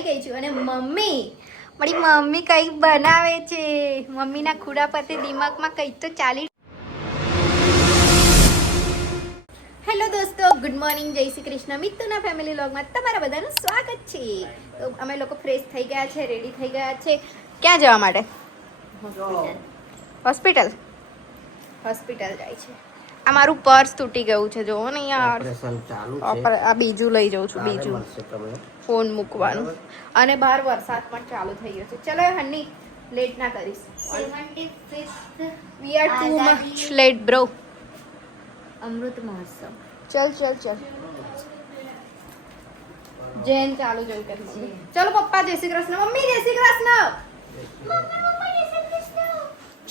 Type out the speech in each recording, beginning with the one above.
આવી ગઈ છું અને મમ્મી કંઈક બનાવે છે. મમ્મીના ખુડા પતે દિમાગમાં કંઈક તો ચાલી. હેલો દોસ્તો, ગુડ મોર્નિંગ, જય શ્રી કૃષ્ણ. મિત્તુના ફેમિલી વ્લોગમાં તમારા બધાનું સ્વાગત છે. તો અમે લોકો ફ્રેશ થઈ ગયા છે, રેડી થઈ ગયા છે. ક્યાં જવા માટે? હોસ્પિટલ જાય છે. આ મારું પર્સ તૂટી ગયું છે, જોવો ને યાર. આ બીજું લઈ જાઉં છું, બીજું ફોન મૂકવાનું. અને બહાર વરસાદ પણ ચાલુ થઈ ગયો છે. ચલો હની, લેટ ના કરીશ. 75th we are too much late bro. Amrit Mahotsav. ચલ જૈન ચાલુ જોયું કે ચલો પપ્પા જય શ્રી કૃષ્ણ, મમ્મી જય શ્રી કૃષ્ણ.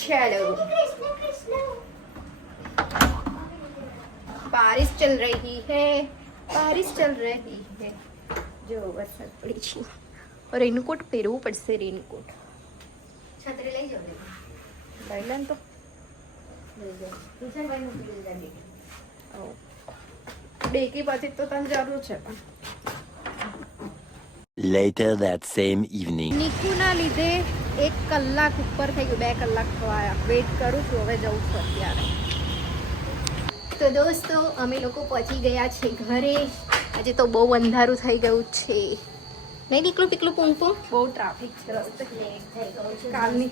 चलो बारिश चल रही है जो वरसाद पड़ी છે. રેનકોટ પહેરવું પડશે. રેનકોટ છત્રી લઈ જાવ લઈ તો ડેકી પછી તો તને જરૂર છે. પણ Later that same evening. નિકુના લીધે 1 કલાક ઉપર થઈ ગયું, 2 કલાક થયા. વેઇટ કરું છું, હવે જવું છું અત્યારે. તો દોસ્તો અમે લોકો પહોંચી ગયા છે ઘરે. આજે તો બહુ અંધારું થઈ ગયું છે. નહીં નીકળું પીકલું પૂંપું, બહુ ટ્રાફિક છે. કાલની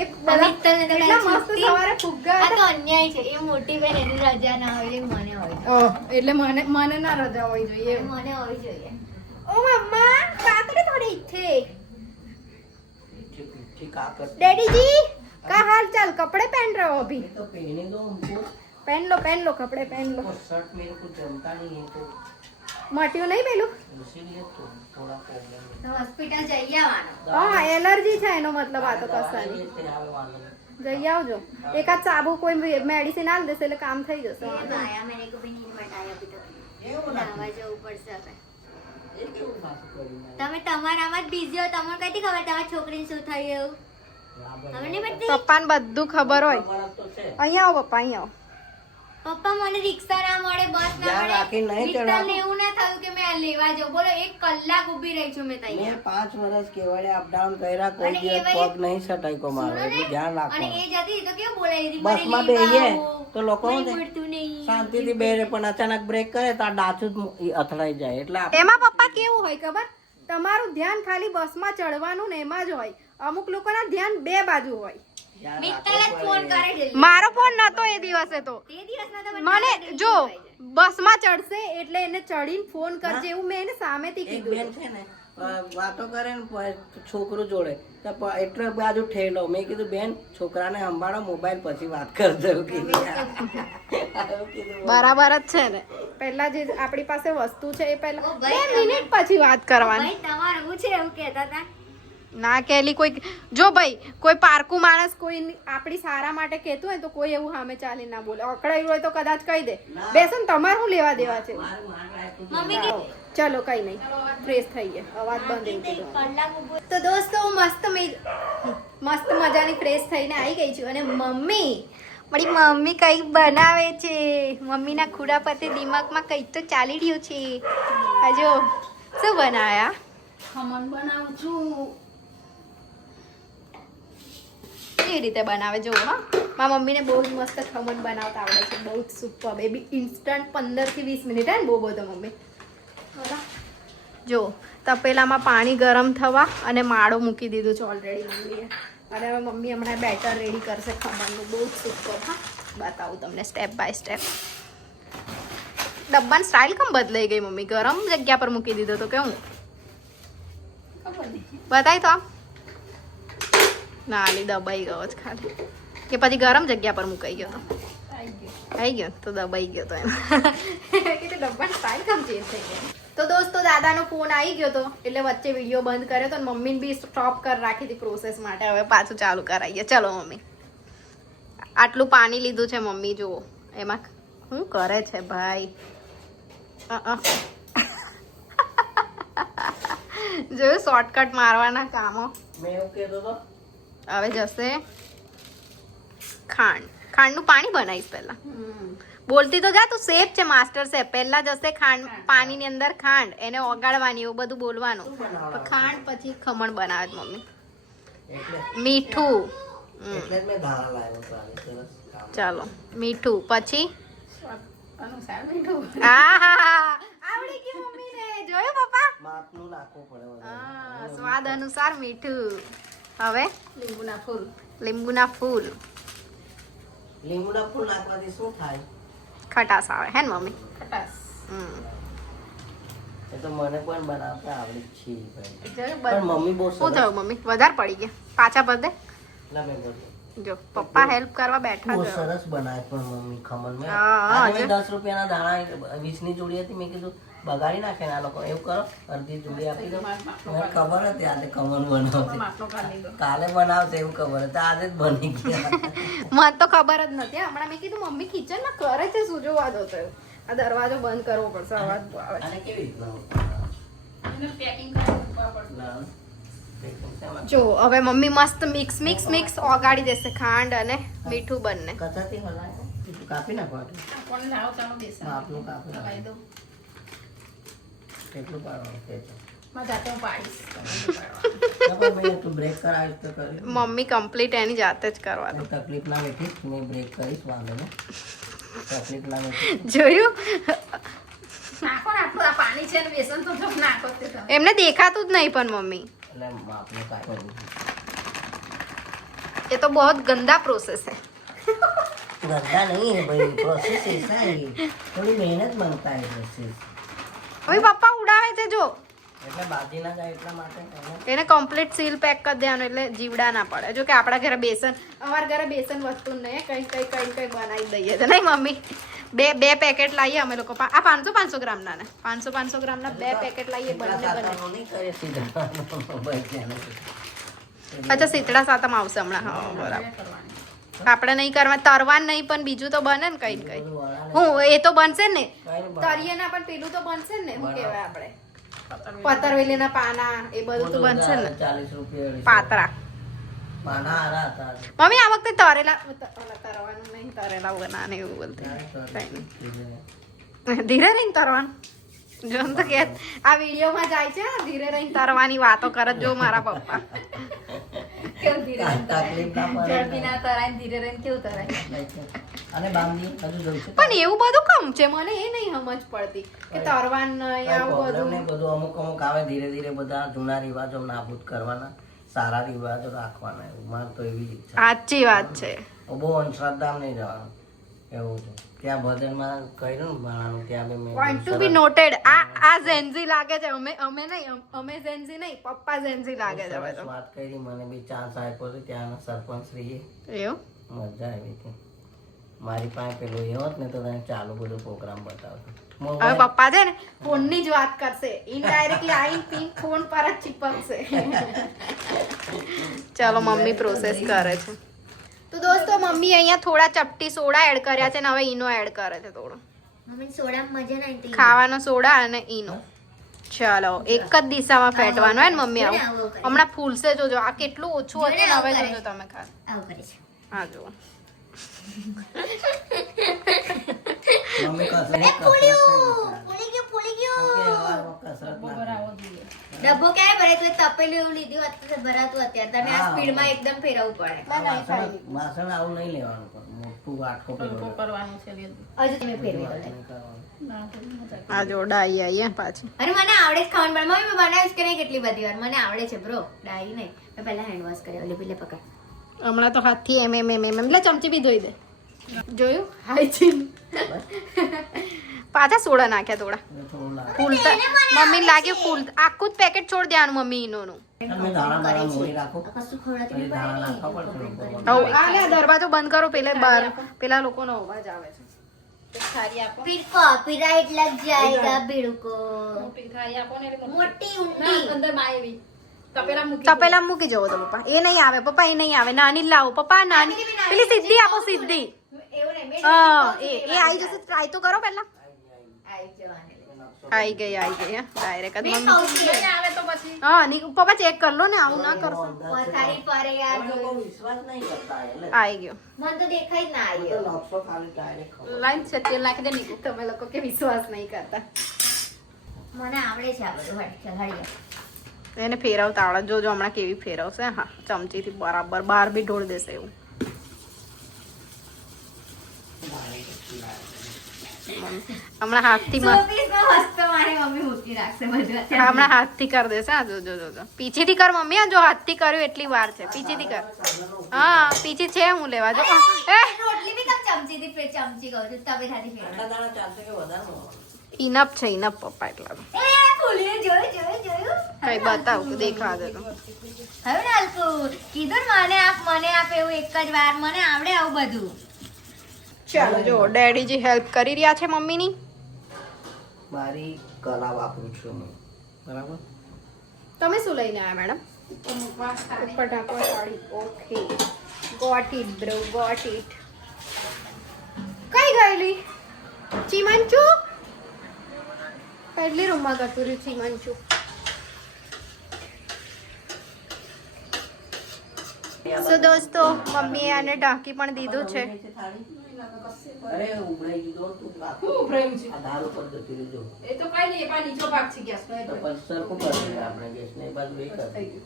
એ બધા એટલા મસ્ત સવારે ફુગ્ગા આ તો અન્યાય છે. એ મોટી બેન એની રજા ના હોય એટલે મને હોય. એટલે મને ના રજા હોવી જોઈએ. મને હોવી જોઈએ. ओ मम्मा काकड़े थोड़े थे. डैडी जी का हाल चाल? कपड़े पहन रहे हो अभी? तो पहने दो हमको. पहन लो कपड़े पहन लो. शर्ट मेरे को जमता नहीं है तो मटियो नहीं पहलू. इसीलिए तो थोड़ा प्रॉब्लम है. તો હોસ્પિટલ જઈ આવવાનો. हाँ एलर्जी है एनो मतलब आ तो कसानी. જઈ આવજો. એકાદ સાબુ કોઈ મેડિસિન આલ દેશે એટલે કામ થઈ જશે. આયા મેરે કો ભી નહીં બતાયા અભી તક. દવા જવું પડશે હવે. તમે તમારામાં જ બિઝી હો. તમને કઈથી ખબર તમારી છોકરીને શું થયું એવું? તમે નહીં બધી. પપ્પાને બધું ખબર હોય. અહીંયા આવો પપ્પા, અહીંયા આવો. પપ્પા મને રિક્ષા ના મળે, બસ ના ધ્યાન રાખીને મળે. નહીં મિત્તલને ચડાવવું. એવું ના થયું કે મેં લેવા જાઉં. બોલો 1 કલાક ઊભી રહી છું મેં મેં તૈયાર. 5 વર્ષ કેવડે અપડાઉન કર્યા, કોઈ અને દિવસ એ વળી- પગ નહીં સટાઈ કો મારો. એટલું ધ્યાન અને રાખો. એ જતી તો કેવું બોલાવી હતી, બસમાં મને લેવા બેહીએ આવો. તો લોકો મને શું છે? મળતું નહીં. શાંતિથી બેરે, પણ અચાનક બ્રેક કરે તો આ ડાચું જ અથડાઈ જાય. એટલે એમાં પપ્પા કેવું હોય ખબર? તમારું ધ્યાન ખાલી બસમાં ચડવાનું ને એમાં જ હોય. અમુક લોકોના ધ્યાન બે બાજુ હોય. મિત્તલ જ ફોન કરે છે. મારો ફોન નતો એ દિવસે તો. તે દિવસના તો મને જો બસમાં ચડશે એટલે એને ચડીને ફોન કરજે એવું મેં એને સામેથી એક કીધું. બેન છે ને વાતો કરે ને છોકરો જોડે તો એટલો બાજુ ઠેલો. મેં કીધું બેન છોકરાને સંભાળો, મોબાઈલ પછી વાત કરજો એવું કીધું. બરાબર જ છે ને. પહેલા જે આપણી પાસે વસ્તુ છે એ પહેલા ઓ 2 ભાઈ, મિનિટ પછી વાત કરવાની. ભાઈ તમારું હું છે એવું કહેતા હતા. ના કેલી કોઈ જો ભાઈ કોઈ પારકું માણસ કોઈ આપણી સારા માટે કહેતું હોય તો કોઈ એવું સામે ચાલી ના બોલે. અકળાયું હોય તો કદાચ કહી દે. બેસો ને, તમારે શું લેવા દેવા છે? મમ્મી કે ચલો કઈ નહીં, ફ્રેશ થઈએ. અવાજ બંધ એવું કીધું. કલાક ઊભું. તો દોસ્તો હું મસ્ત મજાની ફ્રેશ થઈને આવી ગઈ છું અને મમ્મી કંઈક બનાવે છે. મમ્મીના ખુડા પતે દિમાગમાં કંઈક તો ચાલી રહ્યું છે. હજો શું બનાવ્યા? ખમણ બનાવું છું. કેવી રીતે બનાવે જો હા. મારા મમ્મીને બહુ જ મસ્ત ખમણ બનાવતા આવડે છે. બહુ જ સુપર. એ બી ઇન્સ્ટન્ટ 15 થી 20 મિનિટ હે ને, બહુ બધો મમ્મી. જો તપેલામાં પાણી ગરમ થવા અને માળો મૂકી દીધું છે ઓલરેડી મમ્મીએ. અને હવે મમ્મી હમણાં બેટર રેડી કરશે ખમણનું. બહુ જ સુપર. હા બતાવું તમને સ્ટેપ બાય સ્ટેપ. ડબ્બાની સ્ટાઇલ કેમ બદલાઈ ગઈ મમ્મી? ગરમ જગ્યા પર મૂકી દીધો તો કેવું બતાય તો. ના લી દબાઈ ગયો જ ખાલી, કે પછી ગરમ જગ્યા પર મુકાઈ ગયો તો? આવી ગયો તો દબાઈ ગયો તો એમ. કે ડબ્બાની સ્ટાઇલ કેમ ચેન્જ થઈ ગઈ? તો દોસ્તો દાદાનો ફોન આવી ગયો તો એટલે વચ્ચે વિડીયો બંધ કર્યો તો. મમ્મીને બી સ્ટોપ કરી રાખી હતી પ્રોસેસ માટે. હવે પાછું ચાલુ કરાવીએ. ચલો મમ્મી. આટલું પાણી લીધું છે મમ્મી, જુઓ એમાં શું કરે છે ભાઈ. જોયું શોર્ટકટ મારવાના કામો. મેં એવું કહેતો હતો. હવે જશે ખાંડનું પાણી બનાવીશ પહેલા. બોલતી તો જા તું. શેફ છે, માસ્ટર શેફ. પહેલા જશે ખાંડ, પાણીની અંદર ખાંડ, એને ઓગાળવાની, એવું બધું બોલવાનું. પણ ખાંડ પછી ખમણ બનાવે છે મમ્મી. એટલે મીઠું. એટલે જ મેં ધાણા લાવ્યો તો આજે. સરસ કામ. ચાલો મીઠું પછી આહાહા. આવડી ગયું મમ્મીને. જોયું પપ્પા? માપનું નાખવું પડે વધારે. હા, સ્વાદ અનુસાર મીઠું. હવે લીંબુના ફૂલ. લીંબુના ફૂલ નાખવાથી શું થાય? ખટાશ આવે હે ને મમ્મી? હમ. એ તો મને પણ બનાવતા આવડી જ છે ભાઈ. જોયું પણ મમ્મી બહુ શું સરસ. થયું મમ્મી? વધારે પડી ગયા. પાછા ભર દે. ના મેં બોલ્યું. જો પપ્પા હેલ્પ કરવા બેઠા બહુ છે. સરસ બનાવે પણ મમ્મી ખમણ. મેં હા, આજે મેં જો. 10 રૂપિયાના દાણા 20 ની જોડી હતી. મેં કીધું બગાડી નાખે ને આ લોકો. એવું કરો, અડધી જોડી આપી દો. મને ખબર હતી આજે ખમણ બનાવશે. કાલે બનાવશે એવું ખબર હતી. આજે જ બની ગયા. મને તો ખબર જ નથી. હમણાં મેં કીધું મમ્મી કિચનમાં કરે છે શું, જોવા દો તો. આ દરવાજો બંધ કરવો પડશે, અવાજ બહુ આવે છે. આને કેવી રીતના ના, જો હવે મમ્મી મસ્ત મિક્સ ઓગાળી દેશે ખાંડ અને મીઠું બંને. કચાથી હલાય તું કાપી નાખો આટલું. માપનું કાપી નાખો. કેટલું પાડવાનું છે? ના પણ મેં તું બ્રેક કરાવીશ તો કરી. મમ્મી કમ્પ્લીટ એની જાતે જ કરવા દો. તકલીફ ના વેઠીશ, મેં બ્રેક કરીશ, વાંધો નહીં. તકલીફ ના વેઠીશ. જોયું? એમને દેખાતું જ નહીં પણ મમ્મી. એટલે માપનું કાપી. ये तो बहुत गंदा प्रोसेस है. गंदा नहीं है भाई, प्रोसेस ऐसा है, थोड़ी मेहनत मांगता है प्रोसेस. હવે પપ્પા ઉડાવે છે જો. એટલે બાજી ના જાય એટલા માટે એને એને કમ્પ્લીટ સીલ પેક કરી દેવાનું એટલે જીવડા ના પડે. જો કે આપણા ઘરે બેસન, અમારા ઘરે બેસન વસ્તુ નહીં, કઈ બનાવી દઈએ છે નહીં મમ્મી? બે પેકેટ લાવીએ અમે લોકો. આ 500 ગ્રામના ને 500 ગ્રામના 2 પેકેટ લાવીએ, બંને બને. સાતમનું નહીં કરે સીધા બસ એને. અચ્છા શીતળા સાતમ આવશે હમણાં. હા બરાબર. આપણે નહીં કરવા, તરવાનું નહીં પણ બીજું તો બને ને કઈ ને કઈ. હું એ તો બનશે ને, તરીએ ના પણ પેલું તો બનશે ને. શું કહેવાય આપણે પતરવેલીના પાના, એ બધું તો બનશે ને. 40 રૂપિયા પાતરા. પાના હારા હતા. મમ્મી આ વખતે તરેલા તરવાનું નહીં, તરેલા બનાને એવું બોલते ધીરે રહીને તરવાનું. જો ને તો કે આ વિડીયોમાં જાય છે ધીરે રહીને તરવાની વાતો કરે જો મારા પપ્પા. તકલીફ ના પડે. અને બાંધી હજુ જોઈ છે પણ એવું બધું કમ છે, મને એ નહીં સમજ પડતી કે તરવાનું નહીં આવું પ્રોબ્લેમ બધું. ને બધું અમુક આવે ધીરે ધીરે બધા જૂના રિવાજો નાબૂદ કરવાના, સારા રિવાજો રાખવાના. એવું મારે તો એવી જ ઈચ્છા. સાચી વાત છે. બહુ અંધશ્રદ્ધામાં નહીં જવાનું. એવું છે ત્યાં ભજનમાં કર્યું ને ભણાનું ત્યાં બી મેં પોઈન્ટ ટુ બી નોટેડ. આ ઝેન્ઝી લાગે છે. અમે નહીં, અમે ઝેન્ઝી નહીં, પપ્પા ઝેન્ઝી લાગે છે હવે સરસ તો. વાત કરી. મને બી ચાન્સ આપ્યો છે ત્યાંના સરપંચ શ્રીએ. એવું મજા આવી હતી. મારી પાસે પેલું એ હોત ને તો તને ચાલુ બધું પ્રોગ્રામ બતાવતો. હવે પપ્પા છે ને ફોનની જ વાત કરશે, ઇનડાયરેક્ટલી આઈ પિન ફોન પર જ ચીપકશે. ચાલો મમ્મી પ્રોસેસ કરે છે. તો દોસ્તો મમ્મી અહીંયા થોડા ચપટી સોડા એડ કર્યા છે ને હવે ઈનો એડ કરે છે થોડો. મમ્મી સોડામાં મજા ના આવી. ખાવાનો સોડા અને ઈનો. ચાલો એક જ દિશામાં ફેટવાનું હે ને મમ્મી? આવું હમણાં ફૂલશે જોજો. આ કેટલું ઓછું હતું ને હવે જોજો તમે ખાસ. આવું કરે છે. હા જુઓ. મમ્મી કસરત ફૂલી ગયું. ડબ્બો ક્યારે ભરાય? તો તપેલું એવું લીધું હોત તો ભરાતું અત્યારે. તમે આ સ્પીડમાં એકદમ ફેરવવું પડે. વાસણ આવું નહીં લેવાનું, પણ મોટું વાટકો પેલો હજુ તમે ફેરવી દો. આ જો ડાઈ આઈ પાછી. અને મને આવડે જ ખાવાનું પણ મમ્મી મેં બનાવીશ કે નહીં કેટલી બધી વાર. મને આવડે છે બ્રો. ડાઈ નહીં, મેં પહેલા હેન્ડ વોશ કર્યો. ઓલી પેલે પકડ. હમણાં તો હાથથી એમ એટલે ચમચી બી ધોઈ દે. જોયું? હાઈજીન. પાછા સોડા નાખ્યા થોડા. થોડું લાગે. ફૂલતા મમ્મી લાગ્યું ફૂલ આખું જ પેકેટ છોડ દેવાનું મમ્મી ઈનોનું. તમે દાણા મોડી રાખો. કશું ખવડાવતી પછી નહીં દાણા પડે. નાખવા પડશે ઉપર. આ લે દરવાજો બંધ કરો, પેલા લોકોનો અવાજ આવે છે. फिर कॉपीराइट लग जाएगा भिड़को. मोटी ऊंटी. તપેલા મૂકી જવો તો પપ્પા. એ નહીં આવે પપ્પા, એ નહીં આવે. નાની લાવો પપ્પા, નાની પેલી સીધી આપો, સીધી. હા એ આવી જશે. ટ્રાય તો કરો પહેલા. आई जवाने. આવી ગઈ ડાયરેક્ટ મેં મમ્મી કહું છું. આવે તો પછી હા પપ્પા ચેક કર લો ને આવું ના કરશો પથારી પર યાર લોકો જોયું. વિશ્વાસ નહીં કરતા એટલે આવી ગયો મને તો દેખાય જ ના તો આવ્યો. નકશો ખાલી ડાયરેક્ટ ખબર. લાઈન છે તેલ નાખી દે નીકળ તમે લોકો કે વિશ્વાસ નહીં કરતા મને આવડે છે આ બધું. હટ ચાલ હળી જા. એને ફેરવતા આવડે જોજો હમણાં કેવી ફેરવશે હા ચમચીથી બરાબર બહાર બી ઢોળ દેશે એવું હમણાં હાથથી શોપીસમાં હસતો મારી મમ્મી મૂકી રાખશે બધું. હમણાં હાથથી કરી દેશે હા જો પીછીથી કર મમ્મી આ જો હાથથી કર્યું એટલી વાર છે પીછીથી કર હા પીછી છે હું લેવા જો એ રોટલી બી કમ ચમચીથી ચમચી કહું છું તવેથાથી ફેરવો. આટલા દાડા ચાલશે કે વધારે નો? ઇનફ છે ઇનફ પપ્પા એટલા તો એ ફૂલીને જોયું. કઈ બતાવ દેખા દે તો હવે ને હલકુ કીધું ને મને આપ એવું એક જ વાર મને આવડે આવું બધું. ચાલો જો ડેડીજી હેલ્પ કરી રહ્યા છે મમ્મીની મારી કલા વાપરું છું હું બરાબર. તમે શું લઈને આવ્યા મેડમ ઉપર ઢાંકવા sari okay got it bro got it કઈ ગયેલી ચીમંચુ પહેલી રૂમમાં કરતું રહ્યું ચીમંચુ સો દોસ્તો મમ્મીએ આને ઢાંકી પણ દીધું છે અરે ઉભરાઈ ગયું તું બાપ. હું ઉભરાયું છે? આ ધાર ઉપર જતી રહેજો એ તો કઈ નહીં એ પાછો નીચો ભાગ છે ગેસ નો તો પછી સરખું કરી આપણે ગેસને એ બાજુ એ કરી.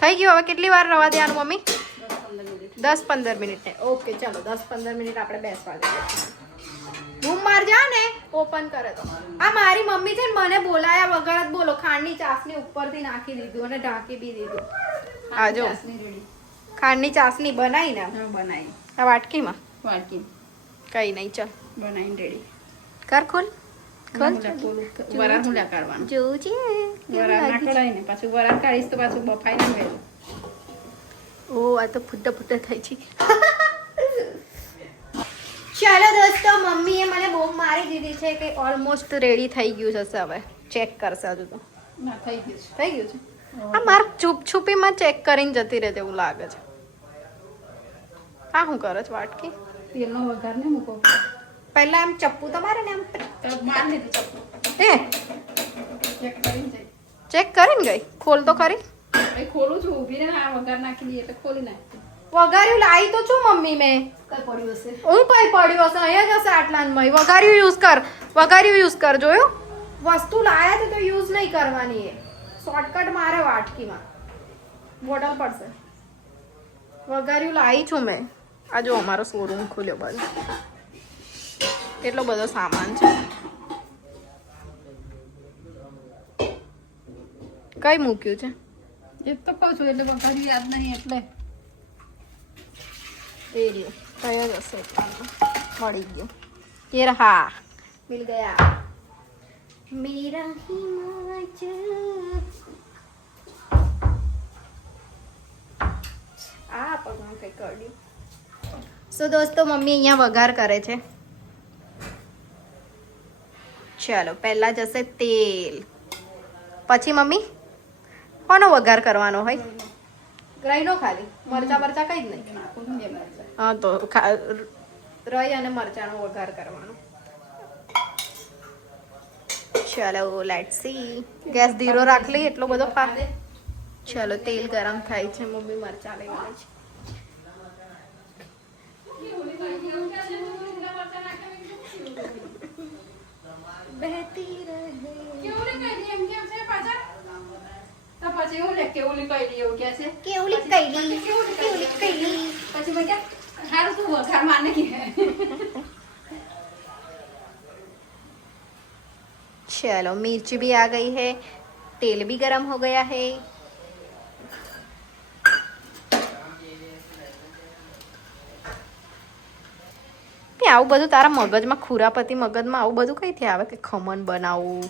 થઈ ગયું હવે કેટલી વાર રવા દેવાનું મમ્મી 10-15 મિનિટ ને ઓકે ચાલો 10-15 મિનિટ આપણે બેસવા દઈએ બૂમ માર જા ને ઓપન કરે તો આ મારી મમ્મી છે ને મને બોલાયા વગર જ બોલો ખાંડની ચાસણી ઉપરથી નાખી દીધું અને ઢાંકી બી દીધું આ જો ખાંડની ચાસણી બનાવી ને બનાવી આ વાટકીમાં વાટકી કઈ નહીં ચાલ બનાવીને રેડી કર ખોલ ખોલ વરાળ હું લ્યા કાઢવાનું જોવું છે વરાળ ના કઢાય ને પાછું વરાળ કાઢીશ તો પાછું બફાઈ ના ગયું ઓ આ તો ફૂટા ફૂટા થાય છે ચાલો દોસ્તો મમ્મીએ મને બહુ મારી દીધી છે કે ઓલમોસ્ટ રેડી થઈ ગયું છે હવે ચેક કરશે હજુ તો ના થઈ ગયું છે થઈ ગયું છે આ માર છુપીમાં ચેક કરીને જતી રહે એવું લાગે છે આ શું કરે છે વાટકી તેલનો વઘાર ને મૂકો પહેલા એમ ચપ્પુ તમારે ને એમ તો માર લીધું ચપ્પુ એ ચેક કરીને જાય ચેક કરીને ગઈ ખોલ તો ખરી એ ખોલું છું ઊભી રહે ને આ વઘાર નાખી દઈએ એટલે ખોલી નાખી વઘાર્યું લાવી તો છું મમ્મી મેં કઈ પડ્યું હશે હું કઈ પડ્યું હશે અહીંયા જ હશે આટલામાં વઘાર્યું યુઝ કર જોયું વસ્તુ લાયા છે તો યુઝ નહીં કરવાની એ શોર્ટકટ મારે વાટકીમાં બોટલ પડશે વઘાર્યું લાવી છું મેં આ જો અમારો શોરૂમ ખુલ્યો બધો કેટલો બધો સામાન છે કઈ મૂક્યું છે એ તો કહું છું એટલે વઘાર્યું યાદ નહીં એટલે એ રહ્યો કયો જ હશે એટલામાં મળી ગયો ये रहा मिल गया मेरा हिमाचल આ પગમાં કઈ કર્યું સો દોસ્તો મમ્મી અહીંયા વઘાર કરે છે ચાલો પહેલા જશે તેલ પછી મમ્મી કોનો વઘાર કરવાનો હોય ગ્રાઈનો ખાલી મરચા કઈ જ નહીં નાખું છું બે મરચાં. હા તો રઈ અને મરચાંનો વઘાર કરવાનો ચલો લેટ્સ સી ગેસ ધીરો રાખ લઈ એટલો બધો ચલો તેલ ગરમ થાય છે મમ્મી મરચાં લઈ આવે છે બહેતી રહે કેવલી કઈ દી એમ કેમ છે પાછા તો પછી હું લે કેવલી કઈ દી એવું કે છે કેવલી કઈલી કેવલી કઈલી પછી મેં ક્યાં હારું તું વઘાર માને કે चलो मिर्च भी आ गई है तेल भी गरम हो गया है આવું બધું તારા મગજમાં ખુરાપતિ મગજમાં આવું બધું કઈથી આવે કે ખમણ બનાવવું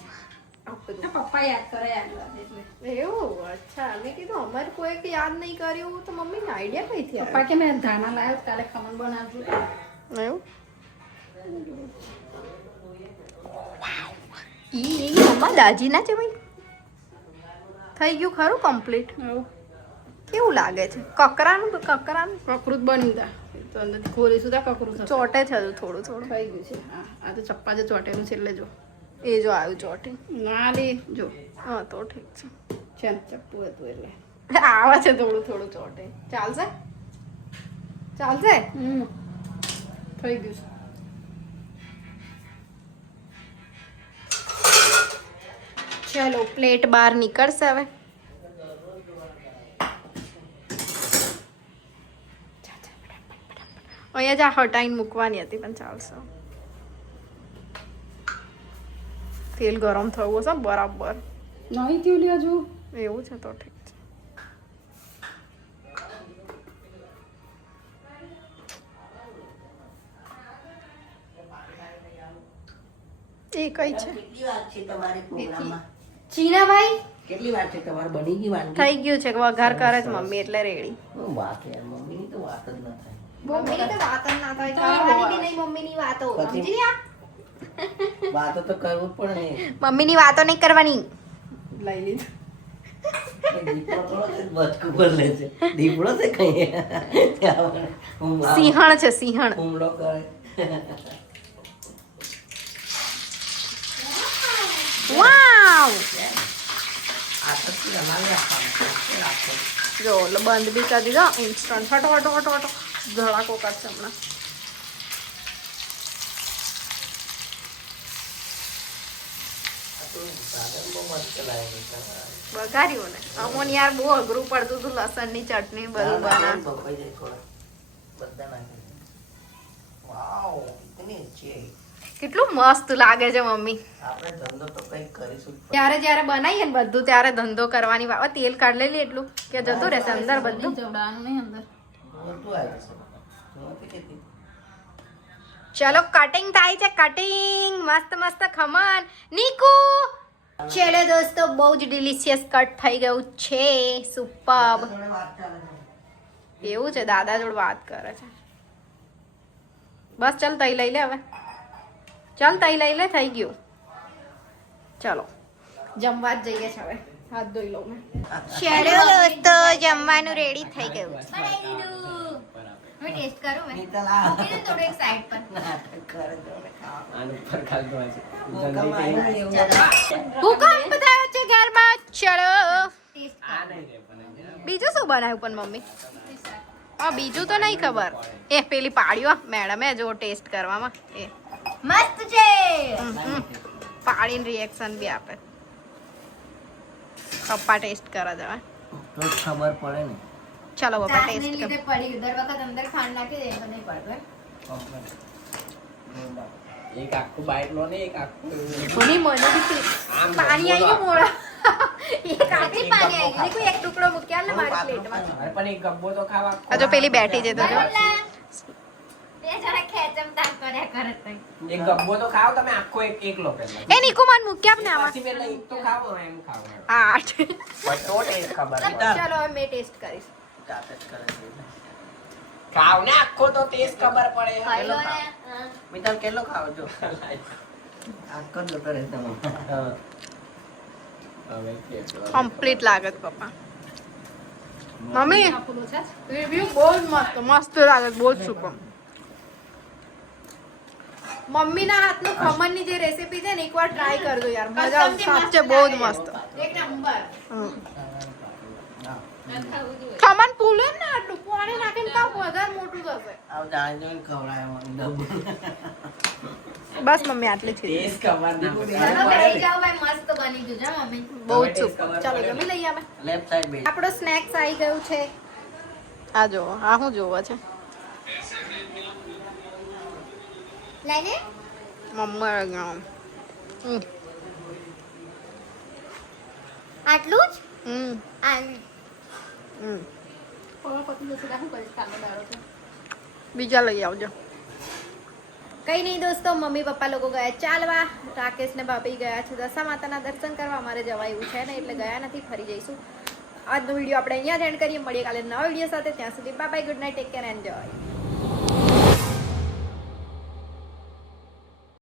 પપ્પા યાદ કરે યાદ એટલે એવું અચ્છા મેં કીધું અમારે કોઈ યાદ નહીં કર્યું તો મમ્મીને આઈડિયા કઈથી પપ્પા કે મેં ધાણા લાવ્યો કાલે ખમણ બનાવજો આવ્યું ઈ મમ્મા દાજી ના છે ભાઈ થઈ ગયું ખરું કમ્પ્લીટ કેવું લાગે છે કકરાનું કકરું બની તા તો અંદરથી ખોલી સુધા કકરું થશે. ચોટે છે હજુ થોડું થઈ ગયું છે હા આ તો ચપ્પા જે ચોટેલું છે એટલે જો એ જો આવ્યું ચોટી ના લે જો હા તો ઠીક છે ચપ્પુ હતું એટલે છે આવે છે થોડું થોડું ચોટે ચાલશે ચાલશે થઈ ગયું છે ચલો પ્લેટ બહાર નીકળશે હવે અહીંયા જ આ હટાઈને મૂકવાની હતી પણ ચાલશે તેલ ગરમ થવું હશે બરાબર નહીં થયું લે હજુ એવું છે તો ઠીક છે એ કઈ છે કેટલી વાર છે તમારે પ્રોગ્રામમાં ચીનાભાઈ કેટલી વાર છે તમારે બની ગઈ વાનગી થઈ ગયું છે વઘાર કરે છે મમ્મી એટલે રેડી શું વાત યાર મમ્મીની તો વાત જ ન થાય મમ્મીની તો વાત જ ના થાય કરવાની બી નહીં મમ્મીની વાતો પછી- સમજી ગયા વાતો તો કરવું જ પડે ને મમ્મીની વાતો નહીં કરવાની લઈ લીધું દીપડો થોડો છે, બચકું બદલે છે દીપડો છે કઈ સિંહણ છે સિંહણ હુમલો કરે વાવ આ તો અમારે રાખવાનું જો લો બંધ બી કરી દીધો ઇન્સ્ટન્ટ હટો હટો હટો હટો ધડાકો કરશે હમણાં વઘાર્યું ને અમોને યાર બહુ અઘરું પડતું હતું લસણ ની ચટણી બધું બના વાવ કેટલી છે કેટલું મસ્ત લાગે છે મમ્મી આપણે ધંધો તો કંઈક કરીશું જ. ત્યારે જ્યારે બનાવીએ ને બધું ત્યારે ધંધો કરવાની વાત તેલ કાઢ લેલી એટલું કે જતું રહેશે અંદર બધું જવડાનું નહીં અંદર બધું આવી જશે હું નથી કહેતી. ચલો કટિંગ થાય છે કટિંગ મસ્ત મસ્ત ખમણ નીકુ ચલો દોસ્તો બહુ જ ડિલિશિયસ કટ થઈ ગયું છે સુપર્બ જોડે વાત ચાલે છે. એવું છે દાદા જોડે વાત કરે છે બસ ચાલ તઈ લઈ લે હવે ચાલ તઈ લઈ લે થઈ ગયું ચલો જમવા જ જઈએ છે હવે હાથ ધોઈ લઉં મેં ચલો દોસ્તો જમવાનું રેડી થઈ ગયું છે બનાવી દીધું હવે ટેસ્ટ કરું મેં નીતલ આ મૂકી દે થોડું એક સાઈડ પર નાટક કરે જોડે ખાવા. આનું પર ખાલી તો છે ભૂકંપ આવ્યો ને એવું ભૂકંપ બતાવ્યો છે ઘરમાં ચલો ટેસ્ટ આ નહીં રે પણ બીજું શું બનાવ્યું પણ મમ્મી હા બીજું તો નહીં ખબર એ પેલી પાડ્યો મેડમે જો ટેસ્ટ કરવામાં એ મસ્ત છે પાડીને રિએક્શન બી આપે પપ્પા ટેસ્ટ કરે છે હવે તો જ ખબર પડે ને ચલો પપ્પા ચાસણી ટેસ્ટ લીધે પડી દર વખત અંદર ખાંડ નાખી દે તો નહીં પડતું એમ. એક આખું બાઈટ લો ને એક આખું કોની મને બી આમ પાણી આવી ગયું મોડા એક આટલી પાણી આવી ગઈ. કોઈ એક ટુકડો મૂક્યા ને મારી પ્લેટમાં અરે પણ એક ગબ્બો તો ખાવા આ જો પેલી બેઠી છે તો જો બરોબર. બે જણા ખેંચમ તાણ કર્યા કરે તઈ. એક ગબ્બો તો ખાવ તમે આખો એક એક લો પહેલા એ નીકુ માન મૂક્યા ને આમાં પછી પહેલા એક તો ખાવ એમ ખાવ આઠ પણ તો ટેસ્ટ ખબર પડે. ચલો હવે મેં ટેસ્ટ કરીશ જાતે જ કરે છે. ખાવ ને આખો તો ટેસ્ટ ખબર પડે ખાઈ લો ને. હા. મિતાલ કેટલો ખાવ છો આખો જ જતો રહે તમે હવે કેટલો કમ્પ્લીટ લાગે છે પપ્પા મમ્મી આપેલું છે રિવ્યુ બહુ જ મસ્ત મસ્ત લાગે છે, બહુ જ સુપર મમ્મીના હાથનું ખમણની જે રેસીપી છે ને એકવાર ટ્રાય કરજો યાર મજા આવશે સાચે બહુ જ મસ્ત એક નંબર ખમણ ફૂલે ને આટલું પાણી નાખીને ખાવ વધારે મોટું થશે આવ જાણી જોઈને ખવડાવે મને ડબ્બુ. બસ મમ્મી આટલી જ કીધી. ટેસ્ટ ખબર ના પડે ચાલો બેસી જાઓ ભાઈ મસ્ત બની ગયું છે મમ્મી. બહુ જ હવે taste સુપર ખબર ચાલો પડે. જમી લઈએ અમે લેફ્ટ સાઈડ બે આપણો સ્નેક્સ આવી ગયું છે આ જો આ શું જોવો છે લઈને મમ્મા આટલું જ હમ આ હમ હવે પતિ જશે તો શું કરીશ કાલનો દાડો છે બીજા લઈ આવજો કઈ નહીં દોસ્તો મમ્મી પપ્પા લોકો ગયા ચાલવા રાકેશ ને ભાભી ગયા છે દશા માતાના દર્શન કરવા અમારે જવા એવું છે ને એટલે ગયા નથી ફરી જઈશું આજનો વિડીયો આપણે અહીંયા જ એન્ડ કરીએ મળીએ કાલે નવા વિડીયો સાથે ત્યાં સુધી bye bye good night take care enjoy